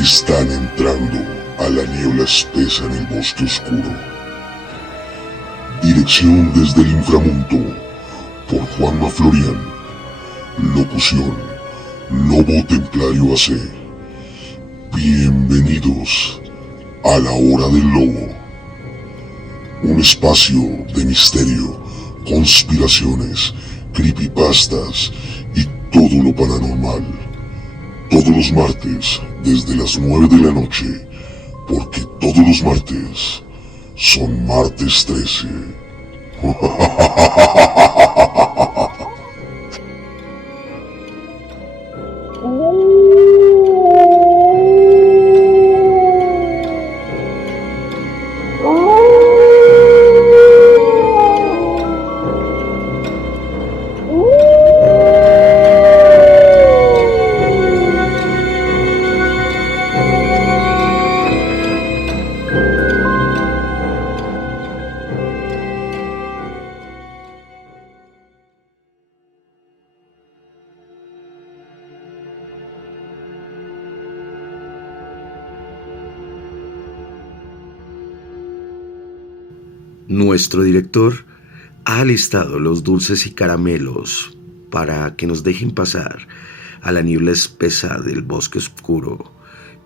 Están entrando a la niebla espesa en el bosque oscuro. Dirección desde el inframundo por Juanma Florian. Locución: Lobo Templario AC. Bienvenidos a la Hora del Lobo. Un espacio de misterio, conspiraciones, creepypastas y todo lo paranormal. Todos los martes desde las 9 de la noche, porque todos los martes son martes 13. Nuestro director ha alistado los dulces y caramelos para que nos dejen pasar a la niebla espesa del bosque oscuro.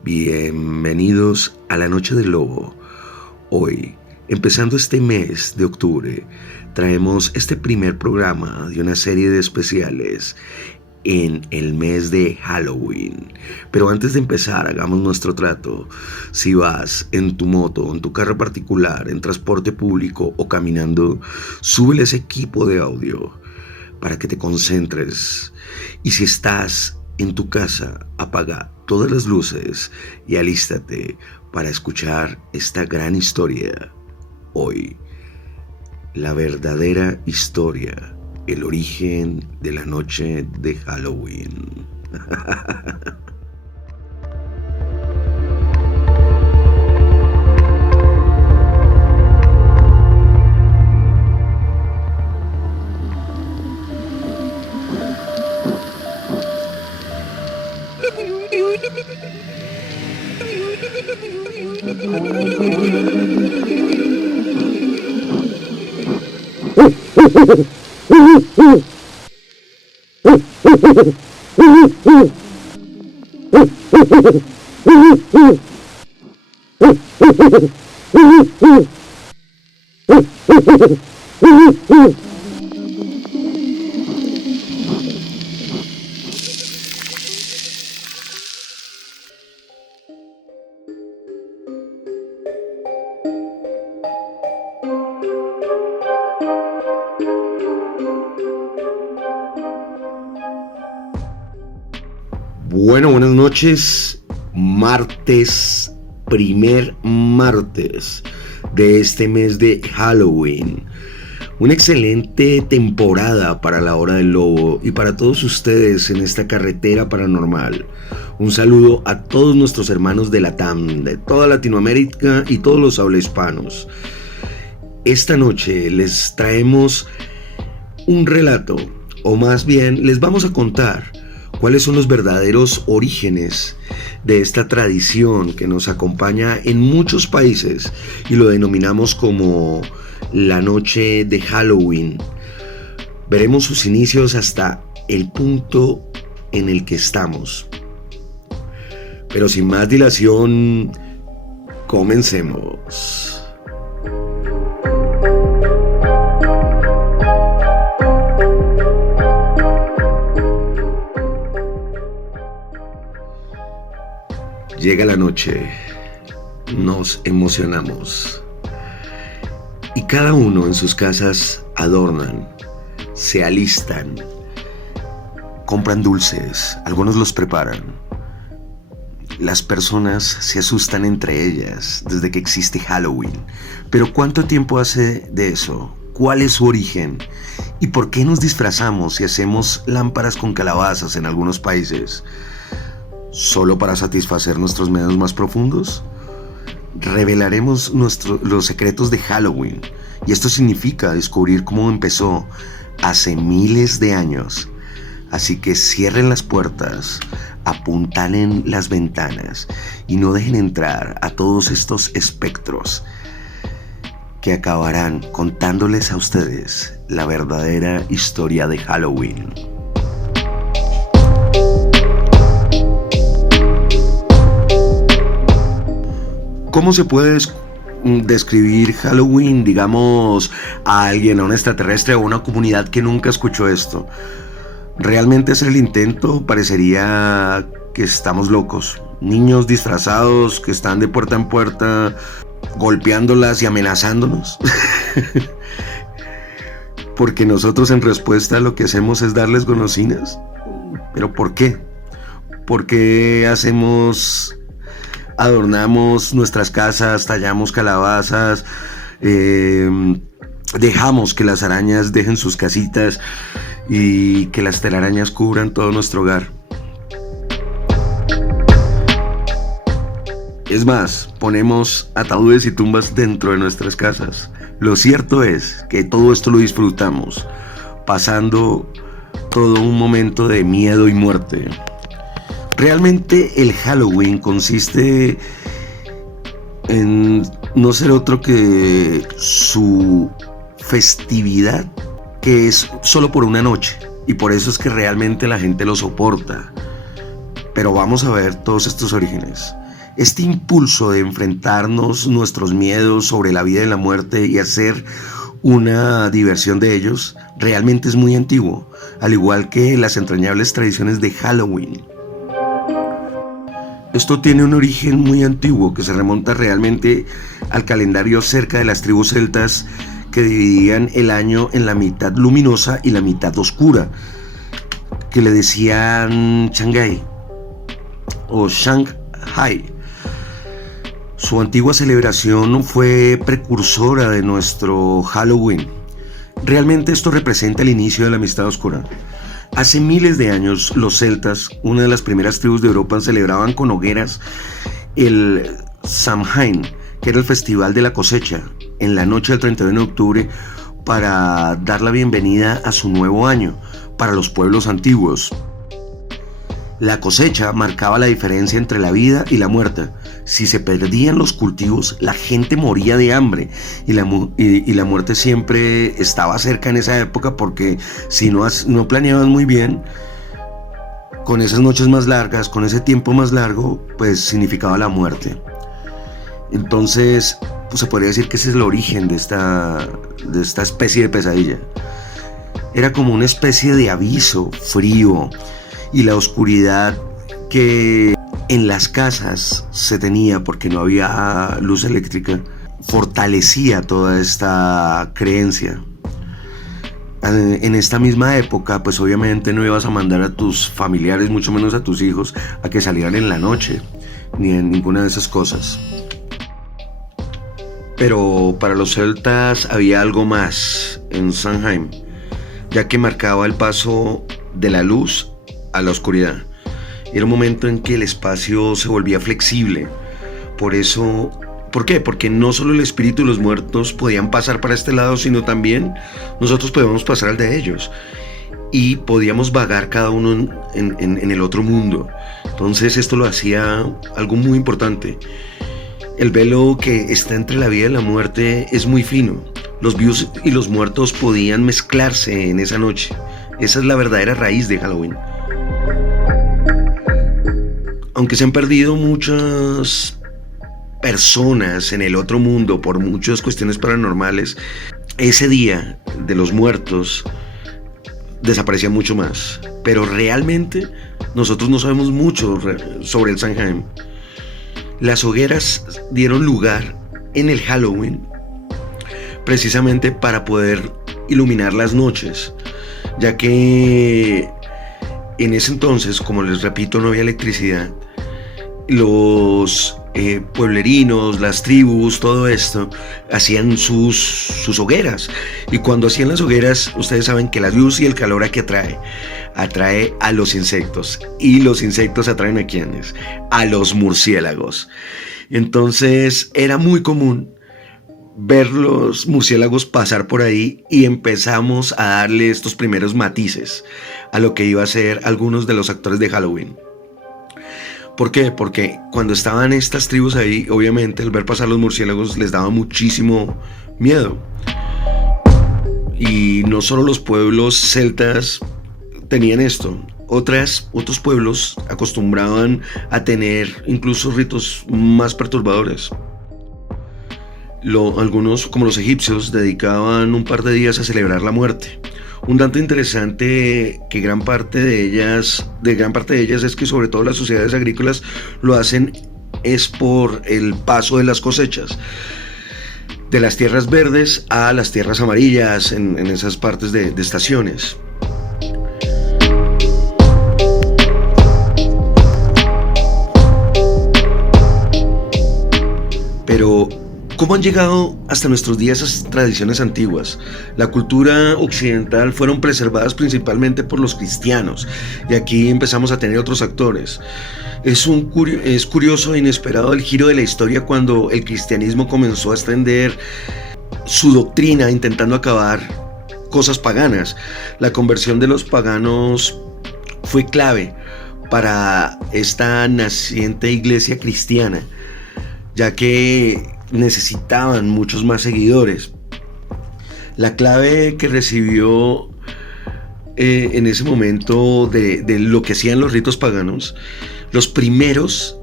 Bienvenidos a la Noche del Lobo. Hoy, empezando este mes de octubre, traemos este primer programa de una serie de especiales en el mes de Halloween. Pero antes de empezar, hagamos nuestro trato. Si vas en tu moto, en tu carro particular, en transporte público o caminando, súbele ese equipo de audio para que te concentres. Y si estás en tu casa, apaga todas las luces y alístate para escuchar esta gran historia. Hoy, la verdadera historia, el origen de la noche de Halloween. Buenas noches. Primer martes de este mes de Halloween. Una excelente temporada para la Hora del Lobo y para todos ustedes en esta carretera paranormal. Un saludo a todos nuestros hermanos de LATAM, de toda Latinoamérica y todos los habla hispanos. Esta noche les traemos un relato, o más bien les vamos a contar cuáles son los verdaderos orígenes de esta tradición que nos acompaña en muchos países y lo denominamos como la noche de Halloween. Veremos sus inicios hasta el punto en el que estamos. Pero sin más dilación, comencemos. Llega la noche, nos emocionamos y cada uno en sus casas adornan, se alistan, compran dulces, algunos los preparan. Las personas se asustan entre ellas desde que existe Halloween, pero ¿cuánto tiempo hace de eso? ¿Cuál es su origen? ¿Y por qué nos disfrazamos y hacemos lámparas con calabazas en algunos países? ¿Solo para satisfacer nuestros miedos más profundos? Revelaremos los secretos de Halloween, y esto significa descubrir cómo empezó hace miles de años Así que cierren las puertas, apuntalen las ventanas y no dejen entrar a todos estos espectros que acabarán contándoles a ustedes la verdadera historia de Halloween. ¿Cómo se puede describir Halloween, digamos, a alguien, a un extraterrestre o a una comunidad que nunca escuchó esto? Realmente hacer el intento parecería que estamos locos. Niños disfrazados que están de puerta en puerta golpeándolas y amenazándonos. Porque nosotros en respuesta lo que hacemos es darles golosinas. ¿Pero por qué? ¿Por qué adornamos nuestras casas, tallamos calabazas, dejamos que las arañas dejen sus casitas y que las telarañas cubran todo nuestro hogar? Es más, ponemos ataúdes y tumbas dentro de nuestras casas. Lo cierto es que todo esto lo disfrutamos, pasando todo un momento de miedo y muerte. Realmente el Halloween consiste en no ser otro que su festividad, que es solo por una noche, y por eso es que realmente la gente lo soporta. Pero vamos a ver todos estos orígenes. Este impulso de enfrentarnos nuestros miedos sobre la vida y la muerte y hacer una diversión de ellos realmente es muy antiguo, al igual que las entrañables tradiciones de Halloween. Esto tiene un origen muy antiguo que se remonta realmente al calendario cerca de las tribus celtas que dividían el año en la mitad luminosa y la mitad oscura, que le decían Shanghai o Shanghai. Su antigua celebración fue precursora de nuestro Halloween. Realmente esto representa el inicio de la amistad oscura. Hace miles de años, los celtas, una de las primeras tribus de Europa, celebraban con hogueras el Samhain, que era el festival de la cosecha, en la noche del 31 de octubre, para dar la bienvenida a su nuevo año para los pueblos antiguos. La cosecha marcaba la diferencia entre la vida y la muerte. Si se perdían los cultivos, la gente moría de hambre y la muerte siempre estaba cerca en esa época, porque si no planeaban muy bien, con esas noches más largas, con ese tiempo más largo, pues significaba la muerte. Entonces, pues se podría decir que ese es el origen de esta especie de pesadilla. Era como una especie de aviso frío, y la oscuridad que en las casas se tenía porque no había luz eléctrica fortalecía toda esta creencia. En esta misma época, pues obviamente no ibas a mandar a tus familiares, mucho menos a tus hijos, a que salieran en la noche, ni en ninguna de esas cosas. Pero para los celtas había algo más en Samhain, ya que marcaba el paso de la luz a la oscuridad. Era un momento en que el espacio se volvía flexible. ¿Por qué? Porque no solo el espíritu de los muertos podían pasar para este lado, sino también nosotros podíamos pasar al de ellos. Y podíamos vagar cada uno en el otro mundo. Entonces esto lo hacía algo muy importante. El velo que está entre la vida y la muerte es muy fino. Los vivos y los muertos podían mezclarse en esa noche. Esa es la verdadera raíz de Halloween. Aunque se han perdido muchas personas en el otro mundo por muchas cuestiones paranormales, ese día de los muertos desaparecía mucho más. Pero realmente nosotros no sabemos mucho sobre el Samhain. Las hogueras dieron lugar en el Halloween precisamente para poder iluminar las noches, ya que en ese entonces, como les repito, no había electricidad. Los pueblerinos, las tribus, todo esto, hacían sus hogueras. Y cuando hacían las hogueras, ustedes saben que la luz y el calor aquí atrae a los insectos. Y los insectos atraen ¿a quiénes? A los murciélagos. Entonces era muy común ver los murciélagos pasar por ahí y empezamos a darle estos primeros matices a lo que iba a ser algunos de los actores de Halloween. ¿Por qué? Porque cuando estaban estas tribus ahí, obviamente al ver pasar los murciélagos les daba muchísimo miedo. Y no solo los pueblos celtas tenían esto, otros pueblos acostumbraban a tener incluso ritos más perturbadores. Algunos, como los egipcios, dedicaban un par de días a celebrar la muerte. Un dato interesante que gran parte de ellas es que sobre todo las sociedades agrícolas lo hacen es por el paso de las cosechas, de las tierras verdes a las tierras amarillas en esas partes de estaciones. Pero ¿cómo han llegado hasta nuestros días esas tradiciones antiguas? La cultura occidental fueron preservadas principalmente por los cristianos, y aquí empezamos a tener otros actores. Es curioso e inesperado el giro de la historia cuando el cristianismo comenzó a extender su doctrina intentando acabar cosas paganas. La conversión de los paganos fue clave para esta naciente iglesia cristiana, ya que necesitaban muchos más seguidores. La clave que recibió en ese momento de lo que hacían los ritos paganos, los primeros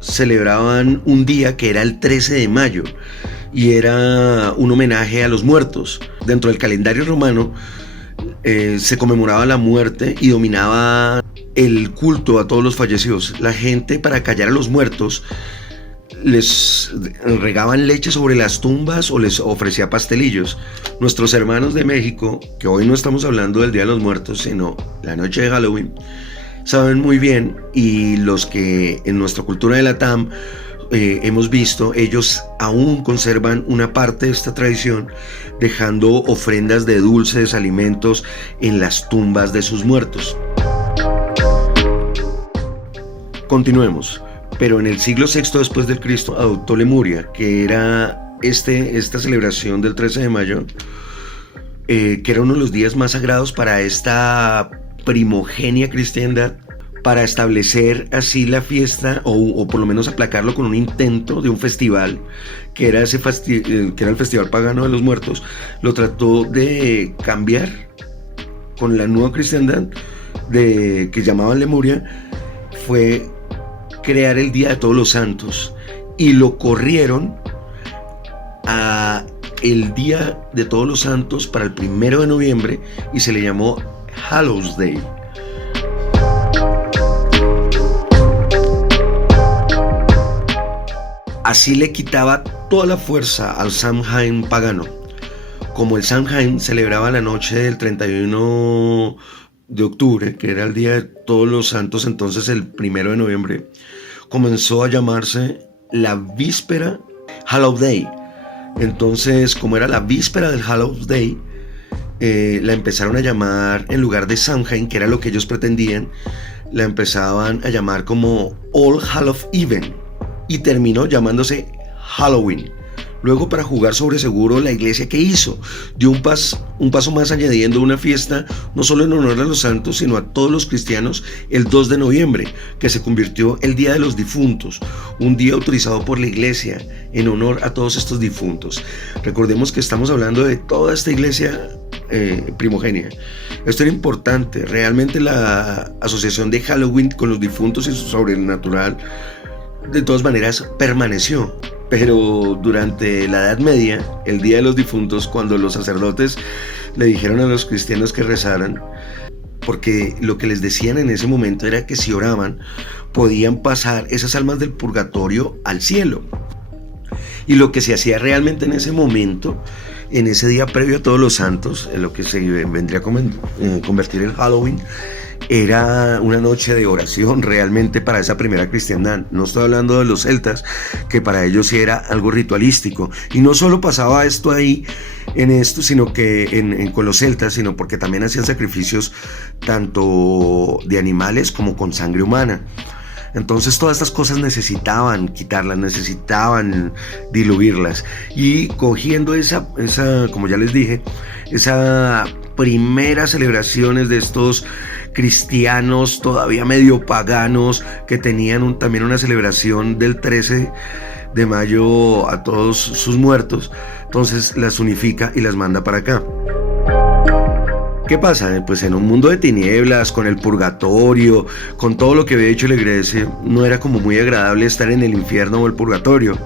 celebraban un día que era el 13 de mayo y era un homenaje a los muertos. Dentro del calendario romano se conmemoraba la muerte y dominaba el culto a todos los fallecidos. La gente, para callar a los muertos, les regaban leche sobre las tumbas o les ofrecía pastelillos. Nuestros hermanos de México, que hoy no estamos hablando del Día de los Muertos, sino la noche de Halloween, saben muy bien, y los que en nuestra cultura de la TAM hemos visto, ellos aún conservan una parte de esta tradición, dejando ofrendas de dulces, alimentos en las tumbas de sus muertos. Continuemos. Pero en el siglo VI después de Cristo adoptó Lemuria, que era esta celebración del 13 de mayo, que era uno de los días más sagrados para esta primogenia cristiandad, para establecer así la fiesta, o por lo menos aplacarlo con un intento de un festival, que era el Festival Pagano de los Muertos. Lo trató de cambiar con la nueva cristiandad que llamaban Lemuria. Fue crear el Día de Todos los Santos, y lo corrieron a el Día de Todos los Santos para el 1 de noviembre y se le llamó Hallows Day. Así le quitaba toda la fuerza al Samhain pagano. Como el Samhain celebraba la noche del 31 de octubre, que era el Día de Todos los Santos, entonces el 1 de noviembre comenzó a llamarse la víspera Hallows Day. Entonces, como era la víspera del Hallows Day, la empezaron a llamar, en lugar de Samhain, que era lo que ellos pretendían, la empezaban a llamar como All Hallows Even, y terminó llamándose Halloween. Luego, para jugar sobre seguro, la iglesia, ¿qué hizo? Dio un paso más, añadiendo una fiesta no solo en honor a los santos, sino a todos los cristianos, el 2 de noviembre, que se convirtió el Día de los Difuntos, un día autorizado por la iglesia en honor a todos estos difuntos. Recordemos que estamos hablando de toda esta iglesia primogenia. Esto era importante. Realmente la asociación de Halloween con los difuntos y su sobrenatural, de todas maneras, permaneció. Pero durante la Edad Media, el Día de los Difuntos, cuando los sacerdotes le dijeron a los cristianos que rezaran, porque lo que les decían en ese momento era que si oraban, podían pasar esas almas del purgatorio al cielo. Y lo que se hacía realmente en ese momento, en ese día previo a Todos los Santos, en lo que se vendría a convertir en Halloween, era una noche de oración realmente para esa primera cristiandad. No estoy hablando de los celtas, que para ellos sí era algo ritualístico. Y no solo pasaba esto ahí, en esto, sino que con los celtas, sino porque también hacían sacrificios tanto de animales como con sangre humana. Entonces todas estas cosas necesitaban quitarlas, necesitaban diluirlas. Y cogiendo esa, como ya les dije, esa primeras celebraciones de estos cristianos todavía medio paganos que tenían también una celebración del 13 de mayo a todos sus muertos, entonces las unifica y las manda para acá. ¿Qué pasa? Pues en un mundo de tinieblas, con el purgatorio, con todo lo que había hecho la iglesia, no era como muy agradable estar en el infierno o el purgatorio.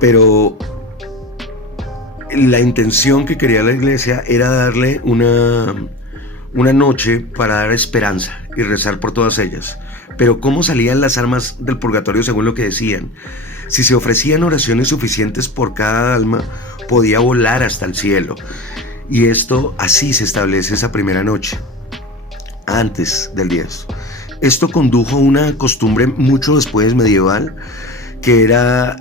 Pero la intención que quería la iglesia era darle una noche para dar esperanza y rezar por todas ellas. Pero ¿cómo salían las almas del purgatorio según lo que decían? Si se ofrecían oraciones suficientes por cada alma, podía volar hasta el cielo. Y esto así se establece esa primera noche, antes del 10. Esto condujo a una costumbre mucho después medieval, que era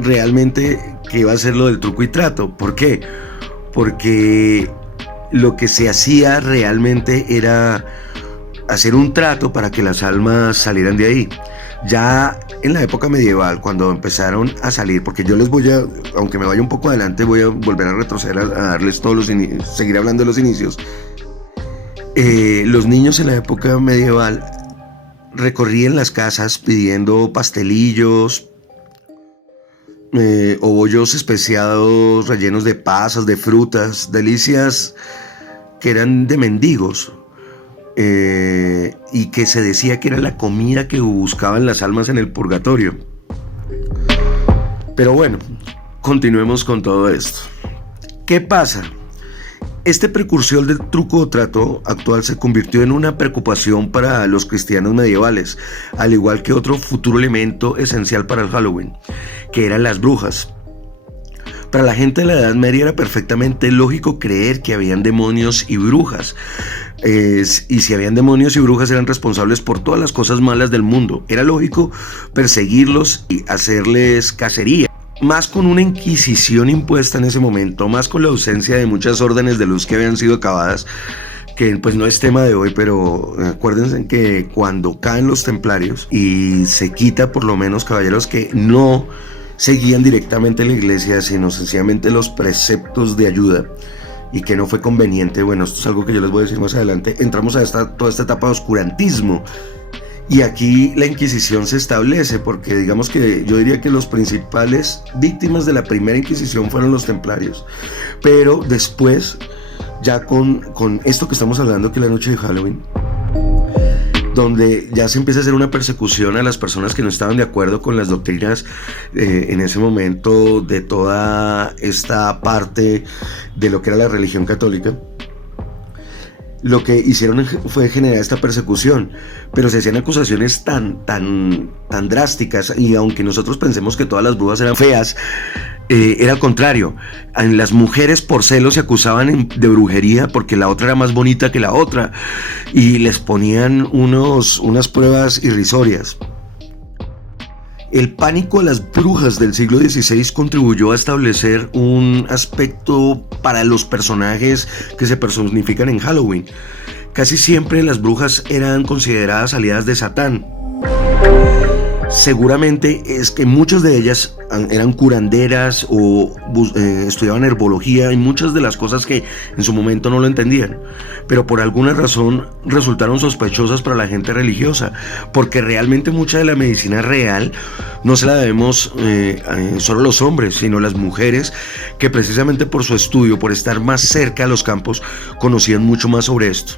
realmente que iba a ser lo del truco y trato. ¿Por qué? Porque lo que se hacía realmente era hacer un trato para que las almas salieran de ahí. Ya en la época medieval, cuando empezaron a salir, porque yo les voy a, aunque me vaya un poco adelante, voy a volver a retroceder a darles todos los inicios, seguir hablando de los inicios. Los niños en la época medieval recorrían las casas pidiendo pastelillos o bollos especiados rellenos de pasas, de frutas, delicias que eran de mendigos. Y que se decía que era la comida que buscaban las almas en el purgatorio. Pero bueno, continuemos con todo esto. ¿Qué pasa? Este precursor del truco o trato actual se convirtió en una preocupación para los cristianos medievales, al igual que otro futuro elemento esencial para el Halloween, que eran las brujas. Para la gente de la Edad Media era perfectamente lógico creer que habían demonios y brujas. Y si habían demonios y brujas eran responsables por todas las cosas malas del mundo. Era lógico perseguirlos y hacerles cacería. Más con una inquisición impuesta en ese momento, más con la ausencia de muchas órdenes de luz que habían sido acabadas, que pues no es tema de hoy, pero acuérdense que cuando caen los templarios y se quita por lo menos caballeros que no seguían directamente la iglesia, sino sencillamente los preceptos de ayuda, y que no fue conveniente. Bueno, esto es algo que yo les voy a decir más adelante. Entramos a toda esta etapa de oscurantismo, y aquí la Inquisición se establece, porque digamos que yo diría que los principales víctimas de la primera Inquisición fueron los templarios, pero después, ya con esto que estamos hablando, que es la noche de Halloween, donde ya se empieza a hacer una persecución a las personas que no estaban de acuerdo con las doctrinas en ese momento de toda esta parte de lo que era la religión católica. Lo que hicieron fue generar esta persecución, pero se hacían acusaciones tan drásticas, y aunque nosotros pensemos que todas las brujas eran feas, era al contrario. En las mujeres por celos se acusaban de brujería porque la otra era más bonita que la otra, y les ponían unas pruebas irrisorias. El pánico a las brujas del siglo XVI contribuyó a establecer un aspecto para los personajes que se personifican en Halloween. Casi siempre las brujas eran consideradas aliadas de Satán. Seguramente es que muchas de ellas eran curanderas o estudiaban herbología y muchas de las cosas que en su momento no lo entendían, pero por alguna razón resultaron sospechosas para la gente religiosa, porque realmente mucha de la medicina real no se la debemos solo a los hombres, sino a las mujeres, que precisamente por su estudio, por estar más cerca a los campos, conocían mucho más sobre esto.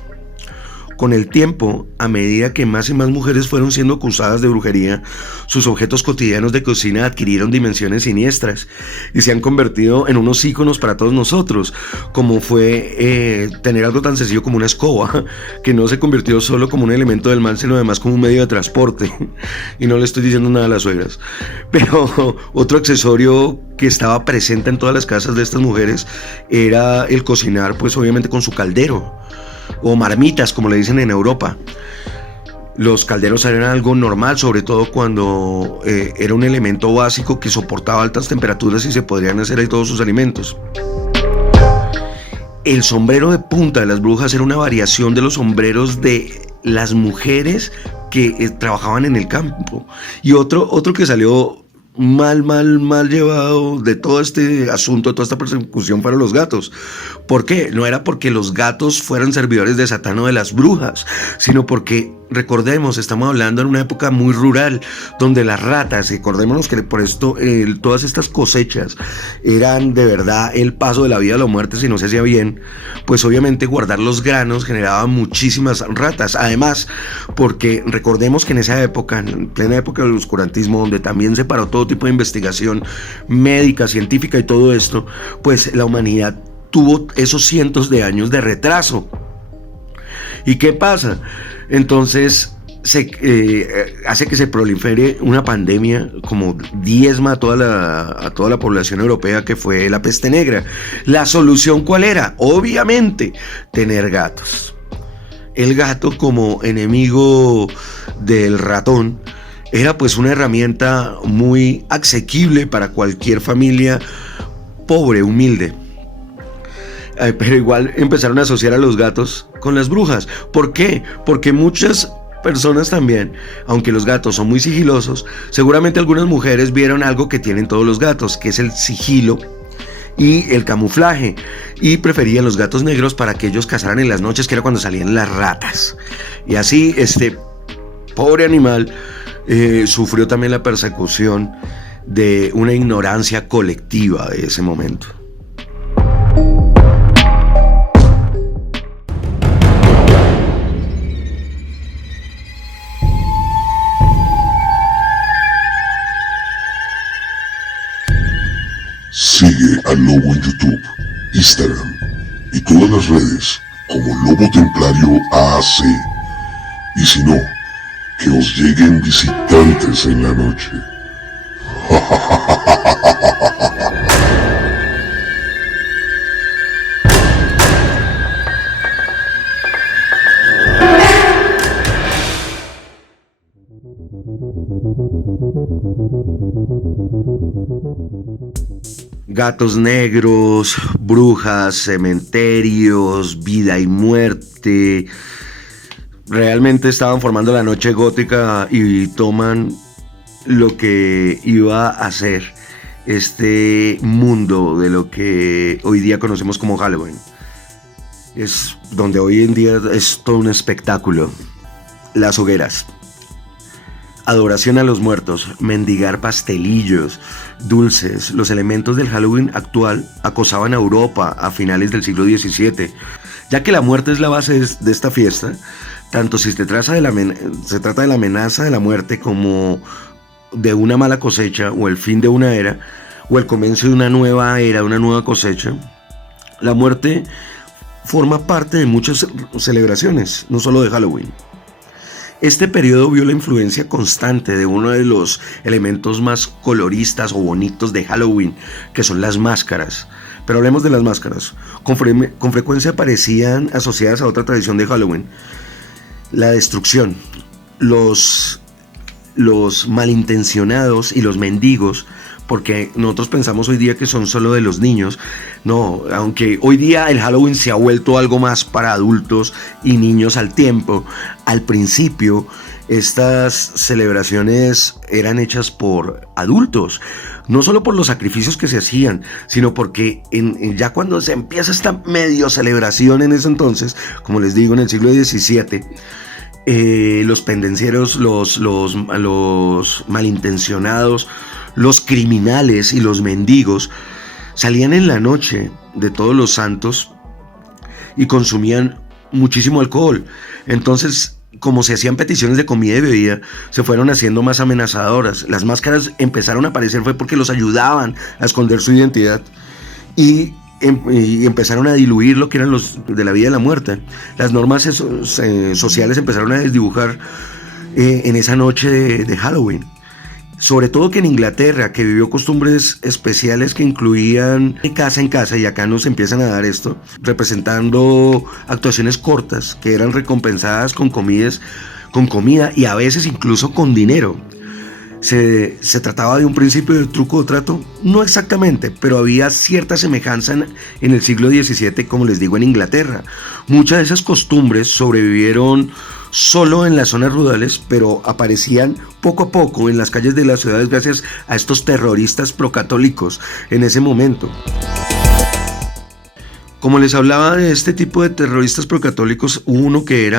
Con el tiempo, a medida que más y más mujeres fueron siendo acusadas de brujería, sus objetos cotidianos de cocina adquirieron dimensiones siniestras y se han convertido en unos íconos para todos nosotros, como fue tener algo tan sencillo como una escoba, que no se convirtió solo como un elemento del mal, sino además como un medio de transporte. Y no le estoy diciendo nada a las suegras. Pero otro accesorio que estaba presente en todas las casas de estas mujeres era el cocinar, pues obviamente con su caldero, o marmitas, como le dicen en Europa. Los calderos eran algo normal, sobre todo cuando era un elemento básico que soportaba altas temperaturas y se podrían hacer ahí todos sus alimentos. El sombrero de punta de las brujas era una variación de los sombreros de las mujeres, que trabajaban en el campo. Y otro que salió mal llevado de todo este asunto, de toda esta persecución, fueron los gatos. ¿Por qué? No era porque los gatos fueran servidores de Satán o de las brujas, sino porque, recordemos, estamos hablando en una época muy rural, donde las ratas, recordémonos que por esto todas estas cosechas eran de verdad el paso de la vida a la muerte si no se hacía bien, pues obviamente guardar los granos generaba muchísimas ratas. Además, porque recordemos que en esa época, en plena época del oscurantismo, donde también se paró todo tipo de investigación médica, científica y todo esto, pues la humanidad tuvo esos cientos de años de retraso. ¿Y qué pasa? Entonces hace que se prolifere una pandemia como diezma a toda la población europea, que fue la peste negra. ¿La solución cuál era? Obviamente, tener gatos. El gato, como enemigo del ratón, era pues una herramienta muy asequible para cualquier familia pobre, humilde. Pero igual empezaron a asociar a los gatos con las brujas. ¿Por qué? Porque muchas personas también, aunque los gatos son muy sigilosos, seguramente algunas mujeres vieron algo que tienen todos los gatos, que es el sigilo y el camuflaje, y preferían los gatos negros para que ellos cazaran en las noches, que era cuando salían las ratas. Y así este pobre animal sufrió también la persecución de una ignorancia colectiva de ese momento. Sigue al Lobo en YouTube, Instagram y todas las redes como Lobo Templario AAC. Y si no, que os lleguen visitantes en la noche. Gatos negros, brujas, cementerios, vida y muerte. Realmente estaban formando la noche gótica y toman lo que iba a ser este mundo de lo que hoy día conocemos como Halloween. Es donde hoy en día es todo un espectáculo. Las hogueras, adoración a los muertos, mendigar pastelillos, dulces. Los elementos del Halloween actual acosaban a Europa a finales del siglo XVII, ya que la muerte es la base de esta fiesta. Tanto si se trata de la amenaza de la muerte como de una mala cosecha o el fin de una era o el comienzo de una nueva era, una nueva cosecha, la muerte forma parte de muchas celebraciones, no solo de Halloween. Este periodo vio la influencia constante de uno de los elementos más coloristas o bonitos de Halloween, que son las máscaras. Pero hablemos de las máscaras. Con frecuencia aparecían asociadas a otra tradición de Halloween: la destrucción. Los malintencionados y los mendigos, porque nosotros pensamos hoy día que son solo de los niños. No, aunque hoy día el Halloween se ha vuelto algo más para adultos y niños al tiempo. Al principio, estas celebraciones eran hechas por adultos, no solo por los sacrificios que se hacían, sino porque ya cuando se empieza esta medio celebración en ese entonces, como les digo, en el siglo XVII, los pendencieros, los malintencionados, los criminales y los mendigos salían en la noche de Todos los Santos y consumían muchísimo alcohol. Entonces, como se hacían peticiones de comida y bebida, se fueron haciendo más amenazadoras. Las máscaras empezaron a aparecer fue porque los ayudaban a esconder su identidad y empezaron a diluir lo que eran los de la vida y la muerte. Las normas sociales empezaron a desdibujar en esa noche de Halloween. Sobre todo que en Inglaterra, que vivió costumbres especiales que incluían de casa en casa, y acá nos empiezan a dar esto, representando actuaciones cortas que eran recompensadas con comida y a veces incluso con dinero. ¿Se trataba de un principio de truco o trato? No exactamente, pero había cierta semejanza en el siglo XVII, como les digo, en Inglaterra. Muchas de esas costumbres sobrevivieron solo en las zonas rurales, pero aparecían poco a poco en las calles de las ciudades gracias a estos terroristas procatólicos en ese momento. Como les hablaba de este tipo de terroristas procatólicos, hubo uno que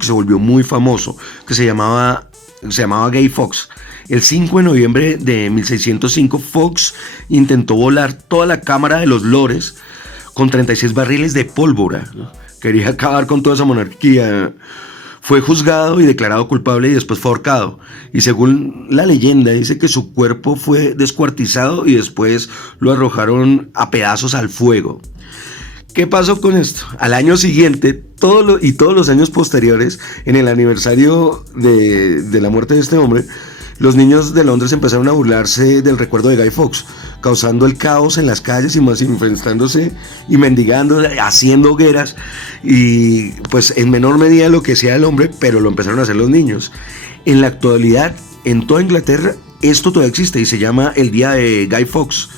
se volvió muy famoso, que se llamaba Guy Fawkes. El 5 de noviembre de 1605, Fawkes intentó volar toda la Cámara de los Lores con 36 barriles de pólvora. Quería acabar con toda esa monarquía. Fue juzgado y declarado culpable y después fue ahorcado. Y según la leyenda dice que su cuerpo fue descuartizado y después lo arrojaron a pedazos al fuego. ¿Qué pasó con esto? Al año siguiente, todos los años posteriores, en el aniversario de la muerte de este hombre, los niños de Londres empezaron a burlarse del recuerdo de Guy Fawkes, causando el caos en las calles y manifestándose y mendigando, haciendo hogueras, y pues en menor medida lo que hacía el hombre, pero lo empezaron a hacer los niños. En la actualidad, en toda Inglaterra, esto todavía existe y se llama el Día de Guy Fawkes.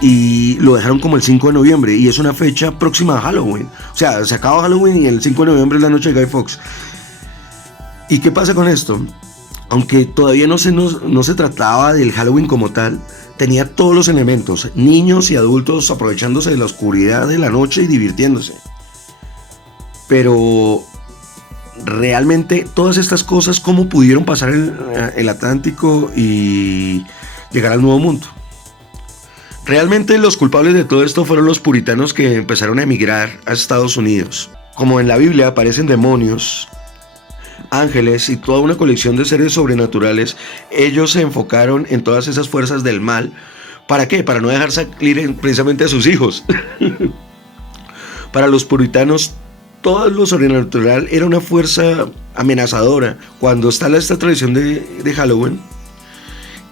Y lo dejaron como el 5 de noviembre y es una fecha próxima a Halloween. O sea, se acaba Halloween y el 5 de noviembre es la noche de Guy Fawkes. ¿Y qué pasa con esto? Aunque todavía no se trataba del Halloween como tal, tenía todos los elementos, niños y adultos aprovechándose de la oscuridad de la noche y divirtiéndose. Pero realmente todas estas cosas, ¿cómo pudieron pasar el Atlántico y llegar al Nuevo Mundo? Realmente los culpables de todo esto fueron los puritanos que empezaron a emigrar a Estados Unidos. Como en la Biblia aparecen demonios, ángeles y toda una colección de seres sobrenaturales, ellos se enfocaron en todas esas fuerzas del mal. ¿Para qué? Para no dejar salir precisamente a sus hijos. Para los puritanos, todo lo sobrenatural era una fuerza amenazadora. Cuando está esta tradición de Halloween,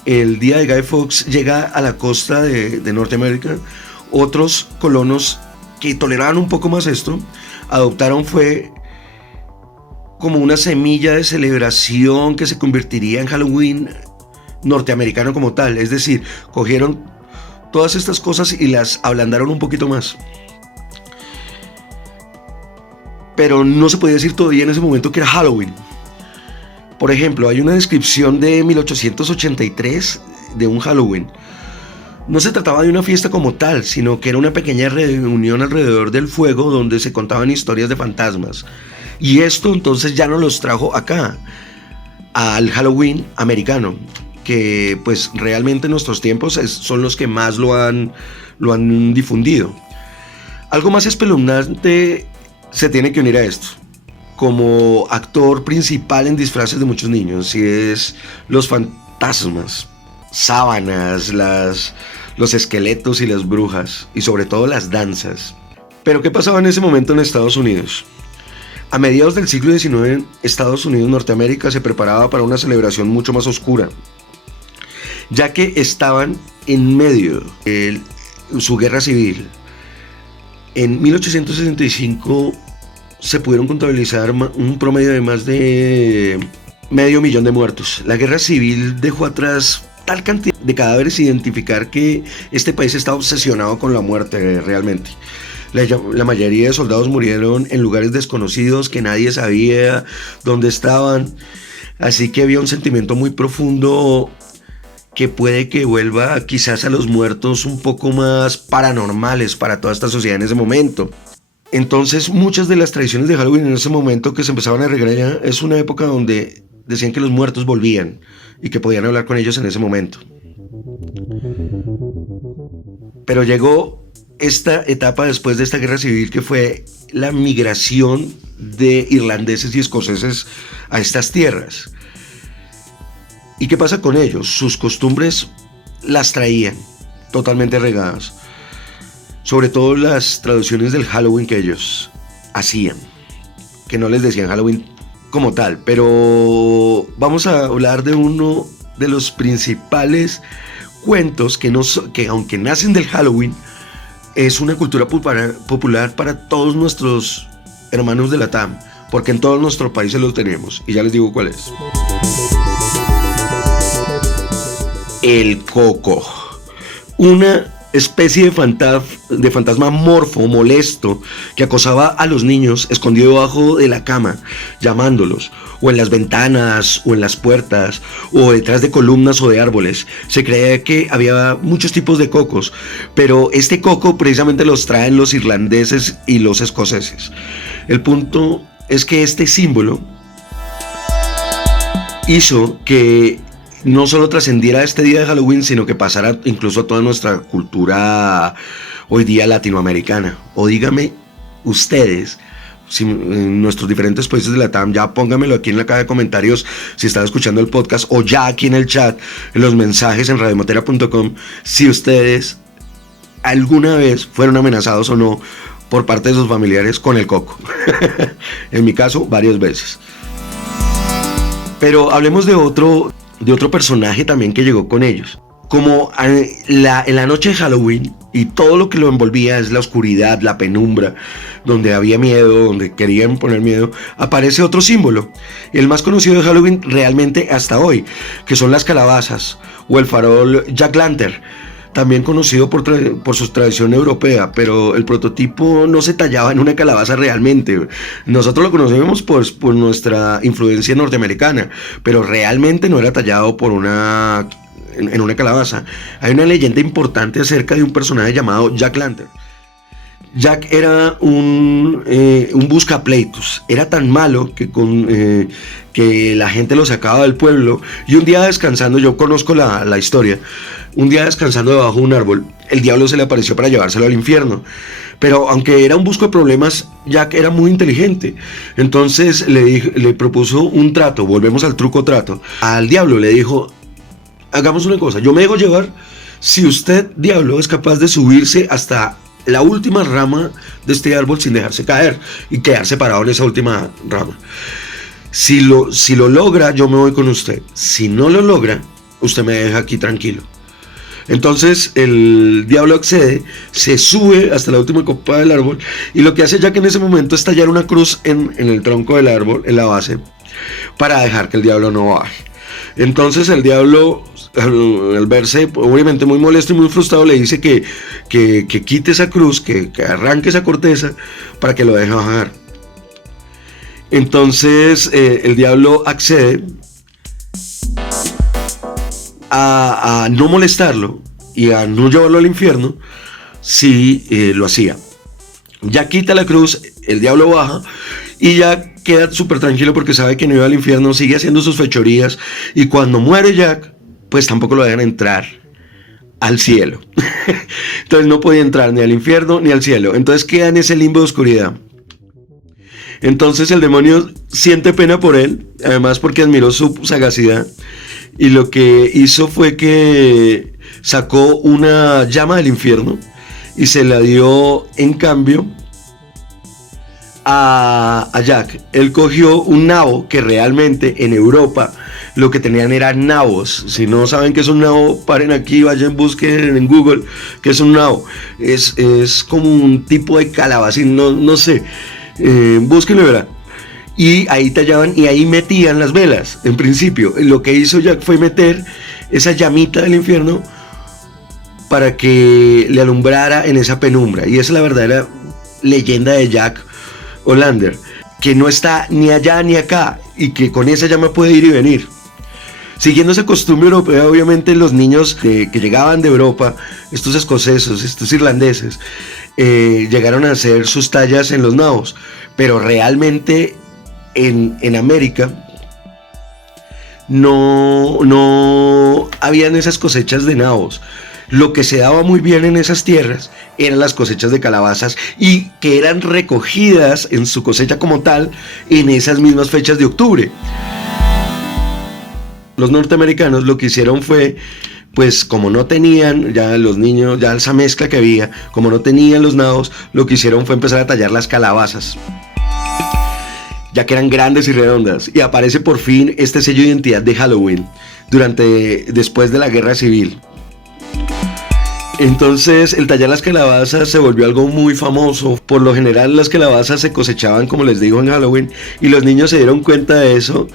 el día de Guy Fawkes llega a la costa de Norteamérica. Otros colonos que toleraban un poco más esto, adoptaron fue como una semilla de celebración que se convertiría en Halloween norteamericano como tal. Es decir, cogieron todas estas cosas y las ablandaron un poquito más. Pero no se podía decir todavía en ese momento que era Halloween. Por ejemplo, hay una descripción de 1883 de un Halloween. No se trataba de una fiesta como tal, sino que era una pequeña reunión alrededor del fuego donde se contaban historias de fantasmas. Y esto entonces ya nos los trajo acá, al Halloween americano, que pues realmente en nuestros tiempos son los que más lo han difundido. Algo más espeluznante se tiene que unir a esto. Como actor principal en disfraces de muchos niños, y es los fantasmas, sábanas, los esqueletos y las brujas, y sobre todo las danzas. Pero ¿qué pasaba en ese momento en Estados Unidos? A mediados del siglo XIX, Estados Unidos, Norteamérica, se preparaba para una celebración mucho más oscura, ya que estaban en medio de su guerra civil. En 1865 se pudieron contabilizar un promedio de más de 500.000 de muertos. La guerra civil dejó atrás tal cantidad de cadáveres, identificar que este país está obsesionado con la muerte realmente. La mayoría de soldados murieron en lugares desconocidos que nadie sabía dónde estaban. Así que había un sentimiento muy profundo que puede que vuelva quizás a los muertos un poco más paranormales para toda esta sociedad en ese momento. Entonces muchas de las tradiciones de Halloween en ese momento que se empezaban a regrear, es una época donde decían que los muertos volvían y que podían hablar con ellos en ese momento. Pero llegó esta etapa después de esta guerra civil, que fue la migración de irlandeses y escoceses a estas tierras. ¿Y qué pasa con ellos? Sus costumbres las traían totalmente regadas. Sobre todo las traducciones del Halloween que ellos hacían, que no les decían Halloween como tal, pero vamos a hablar de uno de los principales cuentos que aunque nacen del Halloween, es una cultura popular para todos nuestros hermanos de la TAM, porque en todos nuestros países lo tenemos, y ya les digo cuál es. El Coco, una especie de fantasma morfo, molesto, que acosaba a los niños escondido debajo de la cama, llamándolos, o en las ventanas, o en las puertas, o detrás de columnas o de árboles. Se creía que había muchos tipos de cocos, pero este coco precisamente los traen los irlandeses y los escoceses. El punto es que este símbolo hizo que no solo trascendiera este día de Halloween, sino que pasara incluso a toda nuestra cultura hoy día latinoamericana. O dígame ustedes, si en nuestros diferentes países de la TAM, ya póngamelo aquí en la caja de comentarios si están escuchando el podcast, o ya aquí en el chat, en los mensajes en radiomotera.com, si ustedes alguna vez fueron amenazados o no por parte de sus familiares con el coco. En mi caso, varias veces. Pero hablemos de otro personaje también que llegó con ellos. Como en la noche de Halloween y todo lo que lo envolvía es la oscuridad, la penumbra, donde había miedo, donde querían poner miedo, aparece otro símbolo, el más conocido de Halloween realmente hasta hoy, que son las calabazas o el farol Jack Lantern, también conocido por su tradición europea, pero el prototipo no se tallaba en una calabaza realmente. Nosotros lo conocemos por nuestra influencia norteamericana, pero realmente no era tallado en una calabaza. Hay una leyenda importante acerca de un personaje llamado Jack Lantern. Jack era un buscapleitos, era tan malo que la gente lo sacaba del pueblo, y un día descansando, yo conozco la historia, un día descansando debajo de un árbol, el diablo se le apareció para llevárselo al infierno. Pero aunque era un busco de problemas, Jack era muy inteligente. Entonces le propuso un trato, volvemos al truco trato. Al diablo le dijo: hagamos una cosa, yo me dejo llevar si usted, diablo, es capaz de subirse hasta la última rama de este árbol sin dejarse caer y quedarse parado en esa última rama. Si lo logra, yo me voy con usted. Si no lo logra, usted me deja aquí tranquilo. Entonces el diablo accede, se sube hasta la última copa del árbol, y lo que hace Jack en ese momento es tallar una cruz en el tronco del árbol, en la base, para dejar que el diablo no baje. Entonces el diablo, al verse obviamente muy molesto y muy frustrado, le dice que quite esa cruz, que arranque esa corteza para que lo deje bajar. Entonces el diablo accede a no molestarlo y a no llevarlo al infierno si lo hacía. Ya quita la cruz, el diablo baja y ya queda súper tranquilo porque sabe que no iba al infierno, sigue haciendo sus fechorías, y cuando muere Jack, pues tampoco lo dejan entrar al cielo. Entonces no podía entrar ni al infierno ni al cielo, entonces queda en ese limbo de oscuridad. Entonces el demonio siente pena por él, además porque admiró su sagacidad, y lo que hizo fue que sacó una llama del infierno y se la dio en cambio a Jack. Él cogió un nabo, que realmente en Europa lo que tenían eran nabos. Si no saben qué es un nabo, paren aquí, vayan, busquen en Google qué es un nabo. Es como un tipo de calabacín, no sé, búsquenlo y verán. Y ahí tallaban y ahí metían las velas. En principio lo que hizo Jack fue meter esa llamita del infierno para que le alumbrara en esa penumbra, y esa es la verdadera leyenda de Jack O'Lantern, que no está ni allá ni acá, y que con esa llama puede ir y venir. Siguiendo esa costumbre europea, obviamente los niños que llegaban de Europa, estos escoceses, estos irlandeses, llegaron a hacer sus tallas en los nabos, pero realmente en América no habían esas cosechas de nabos. Lo que se daba muy bien en esas tierras eran las cosechas de calabazas, y que eran recogidas en su cosecha como tal en esas mismas fechas de octubre. Los norteamericanos lo que hicieron fue, pues como no tenían ya los niños, ya esa mezcla que había, como no tenían los nabos, lo que hicieron fue empezar a tallar las calabazas, ya que eran grandes y redondas, y aparece por fin este sello de identidad de Halloween después de la guerra civil. Entonces el tallar las calabazas se volvió algo muy famoso. Por lo general las calabazas se cosechaban, como les digo, en Halloween, y los niños se dieron cuenta de eso,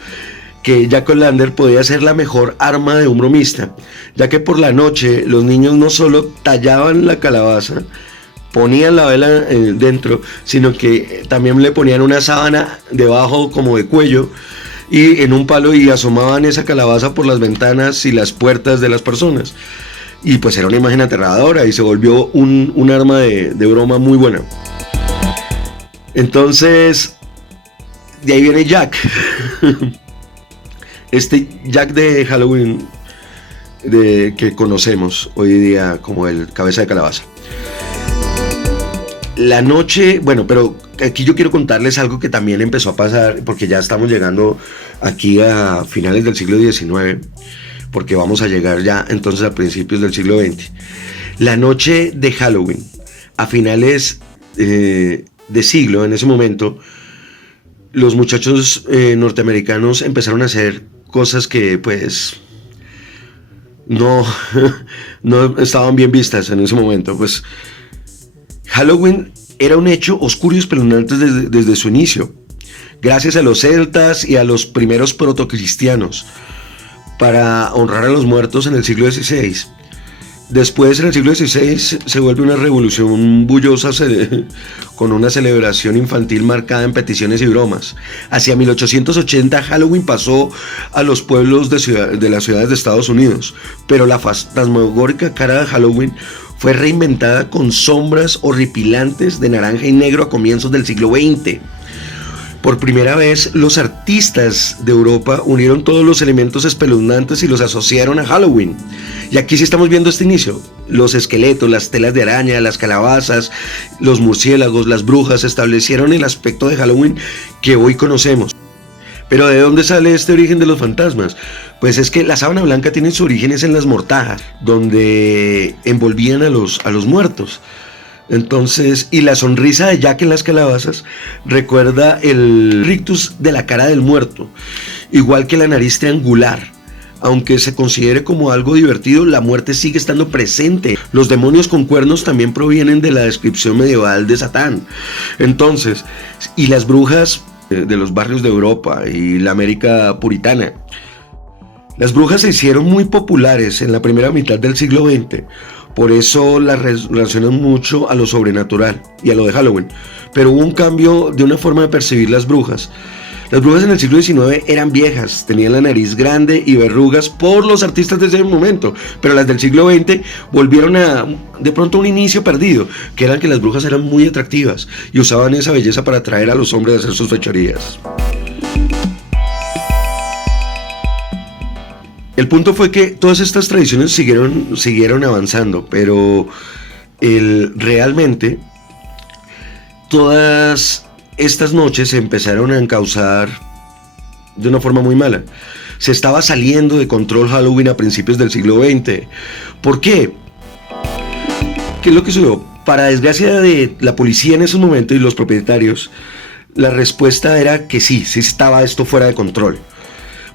que Jack O'Lantern podía ser la mejor arma de un bromista, ya que por la noche los niños no solo tallaban la calabaza, ponían la vela dentro, sino que también le ponían una sábana debajo como de cuello y en un palo y asomaban esa calabaza por las ventanas y las puertas de las personas. Y pues era una imagen aterradora y se volvió un arma de broma muy buena. Entonces, de ahí viene Jack. Este Jack de Halloween que conocemos hoy día como el cabeza de calabaza. La noche, bueno, pero aquí yo quiero contarles algo que también empezó a pasar, porque ya estamos llegando aquí a finales del siglo XIX, porque vamos a llegar ya entonces a principios del siglo XX. La noche de Halloween, a finales de siglo, en ese momento, los muchachos norteamericanos empezaron a hacer cosas que pues no estaban bien vistas en ese momento. Pues Halloween era un hecho oscuro y espeluznante desde su inicio, gracias a los celtas y a los primeros protocristianos, para honrar a los muertos en el siglo XVI. Después, en el siglo XVI, se vuelve una revolución bullosa con una celebración infantil marcada en peticiones y bromas. Hacia 1880, Halloween pasó a los pueblos de las ciudades de Estados Unidos, pero la fantasmagórica cara de Halloween fue reinventada con sombras horripilantes de naranja y negro a comienzos del siglo XX. Por primera vez, los artistas de Europa unieron todos los elementos espeluznantes y los asociaron a Halloween. Y aquí sí estamos viendo este inicio. Los esqueletos, las telas de araña, las calabazas, los murciélagos, las brujas establecieron el aspecto de Halloween que hoy conocemos. Pero ¿de dónde sale este origen de los fantasmas? Pues es que la sábana blanca tiene sus orígenes en las mortajas, donde envolvían a los muertos. Entonces, y la sonrisa de Jack en las calabazas recuerda el rictus de la cara del muerto, igual que la nariz triangular. Aunque se considere como algo divertido, la muerte sigue estando presente. Los demonios con cuernos también provienen de la descripción medieval de Satán. Entonces, y las brujas de los barrios de Europa y la América puritana. Las brujas se hicieron muy populares en la primera mitad del siglo XX. Por eso las relacionan mucho a lo sobrenatural y a lo de Halloween. Pero hubo un cambio de una forma de percibir las brujas. Las brujas en el siglo XIX eran viejas, tenían la nariz grande y verrugas por los artistas de ese momento. Pero las del siglo XX volvieron a, de pronto, un inicio perdido, que era que las brujas eran muy atractivas y usaban esa belleza para atraer a los hombres a hacer sus fechorías. El punto fue que todas estas tradiciones siguieron avanzando, pero realmente todas estas noches se empezaron a encauzar de una forma muy mala. Se estaba saliendo de control Halloween a principios del siglo XX. ¿Por qué? ¿Qué es lo que sucedió? Para desgracia de la policía en ese momento y los propietarios, la respuesta era que sí estaba esto fuera de control.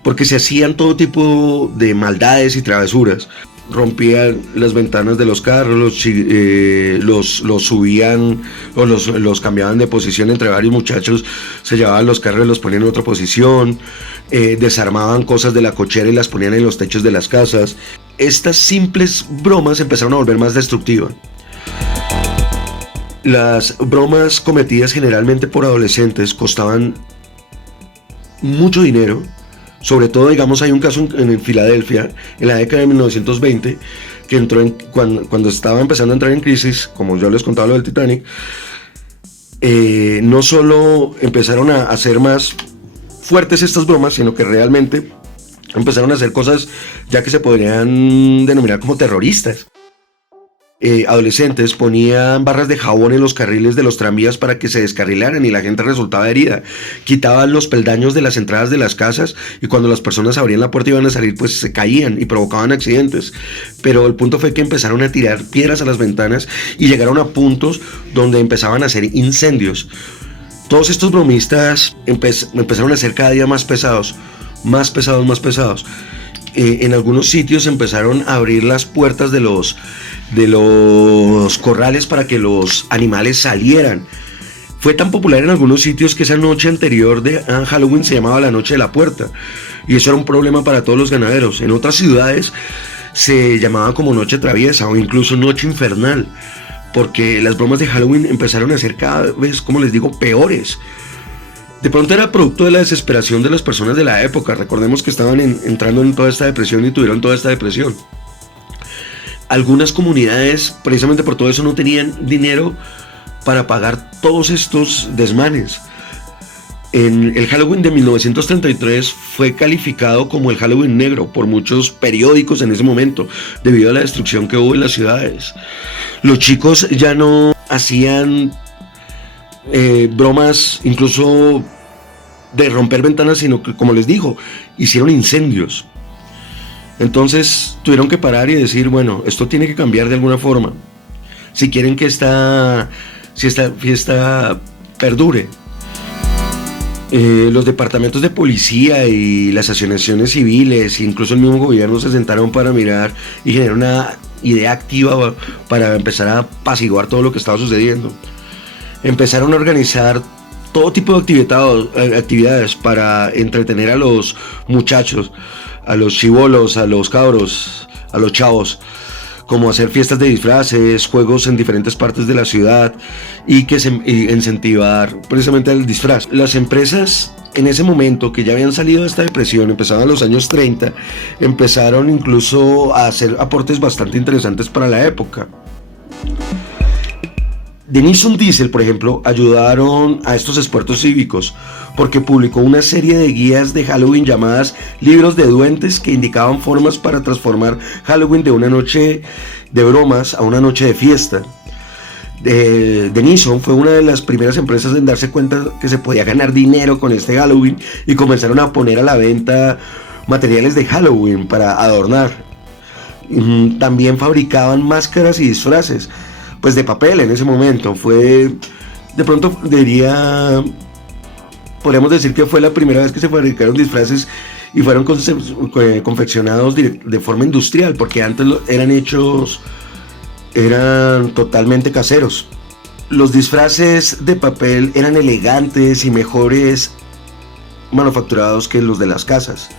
Porque se hacían todo tipo de maldades y travesuras. Rompían las ventanas de los carros, los subían o los cambiaban de posición entre varios muchachos, se llevaban los carros y los ponían en otra posición, desarmaban cosas de la cochera y las ponían en los techos de las casas. Estas simples bromas empezaron a volver más destructivas. Las bromas cometidas generalmente por adolescentes costaban mucho dinero. Sobre todo, digamos, hay un caso en Filadelfia, en la década de 1920, que entró cuando estaba empezando a entrar en crisis, como yo les contaba lo del Titanic. No solo empezaron a hacer más fuertes estas bromas, sino que realmente empezaron a hacer cosas ya que se podrían denominar como terroristas. Adolescentes ponían barras de jabón en los carriles de los tranvías para que se descarrilaran y la gente resultaba herida. Quitaban los peldaños de las entradas de las casas y cuando las personas abrían la puerta y iban a salir, pues se caían y provocaban accidentes. Pero el punto fue que empezaron a tirar piedras a las ventanas y llegaron a puntos donde empezaban a hacer incendios. Todos estos bromistas empezaron a ser cada día más pesados. En algunos sitios empezaron a abrir las puertas de los corrales para que los animales salieran. Fue tan popular en algunos sitios que esa noche anterior de Halloween se llamaba la noche de la puerta. y eso era un problema para todos los ganaderos. En otras ciudades se llamaba como noche traviesa o incluso noche infernal, porque las bromas de Halloween empezaron a ser cada vez, como les digo, peores. De pronto era producto de la desesperación de las personas de la época. Recordemos que estaban entrando en toda esta depresión y tuvieron toda esta depresión. Algunas comunidades, precisamente por todo eso, no tenían dinero para pagar todos estos desmanes. En el Halloween de 1933 fue calificado como el Halloween negro por muchos periódicos en ese momento, debido a la destrucción que hubo en las ciudades. Los chicos ya no hacían bromas incluso de romper ventanas, sino que, como les digo, hicieron incendios. Entonces tuvieron que parar y decir, bueno, esto tiene que cambiar de alguna forma si quieren que esta fiesta perdure. Los departamentos de policía y las asociaciones civiles, incluso el mismo gobierno, se sentaron para mirar y generar una idea activa para empezar a apaciguar todo lo que estaba sucediendo. Empezaron a organizar todo tipo de actividades para entretener a los muchachos, a los chibolos, a los cabros, a los chavos, como hacer fiestas de disfraces, juegos en diferentes partes de la ciudad y incentivar precisamente el disfraz. Las empresas en ese momento, que ya habían salido de esta depresión, empezaban los años 30, empezaron incluso a hacer aportes bastante interesantes para la época. Denison Diesel, por ejemplo, ayudaron a estos esfuerzos cívicos porque publicó una serie de guías de Halloween llamadas libros de duendes, que indicaban formas para transformar Halloween de una noche de bromas a una noche de fiesta. Denison fue una de las primeras empresas en darse cuenta que se podía ganar dinero con este Halloween y comenzaron a poner a la venta materiales de Halloween para adornar. También fabricaban máscaras y disfraces, pues de papel en ese momento. Fue, de pronto podríamos decir que fue la primera vez que se fabricaron disfraces y fueron confeccionados de forma industrial, porque antes eran totalmente caseros. Los disfraces de papel eran elegantes y mejores manufacturados que los de las casas.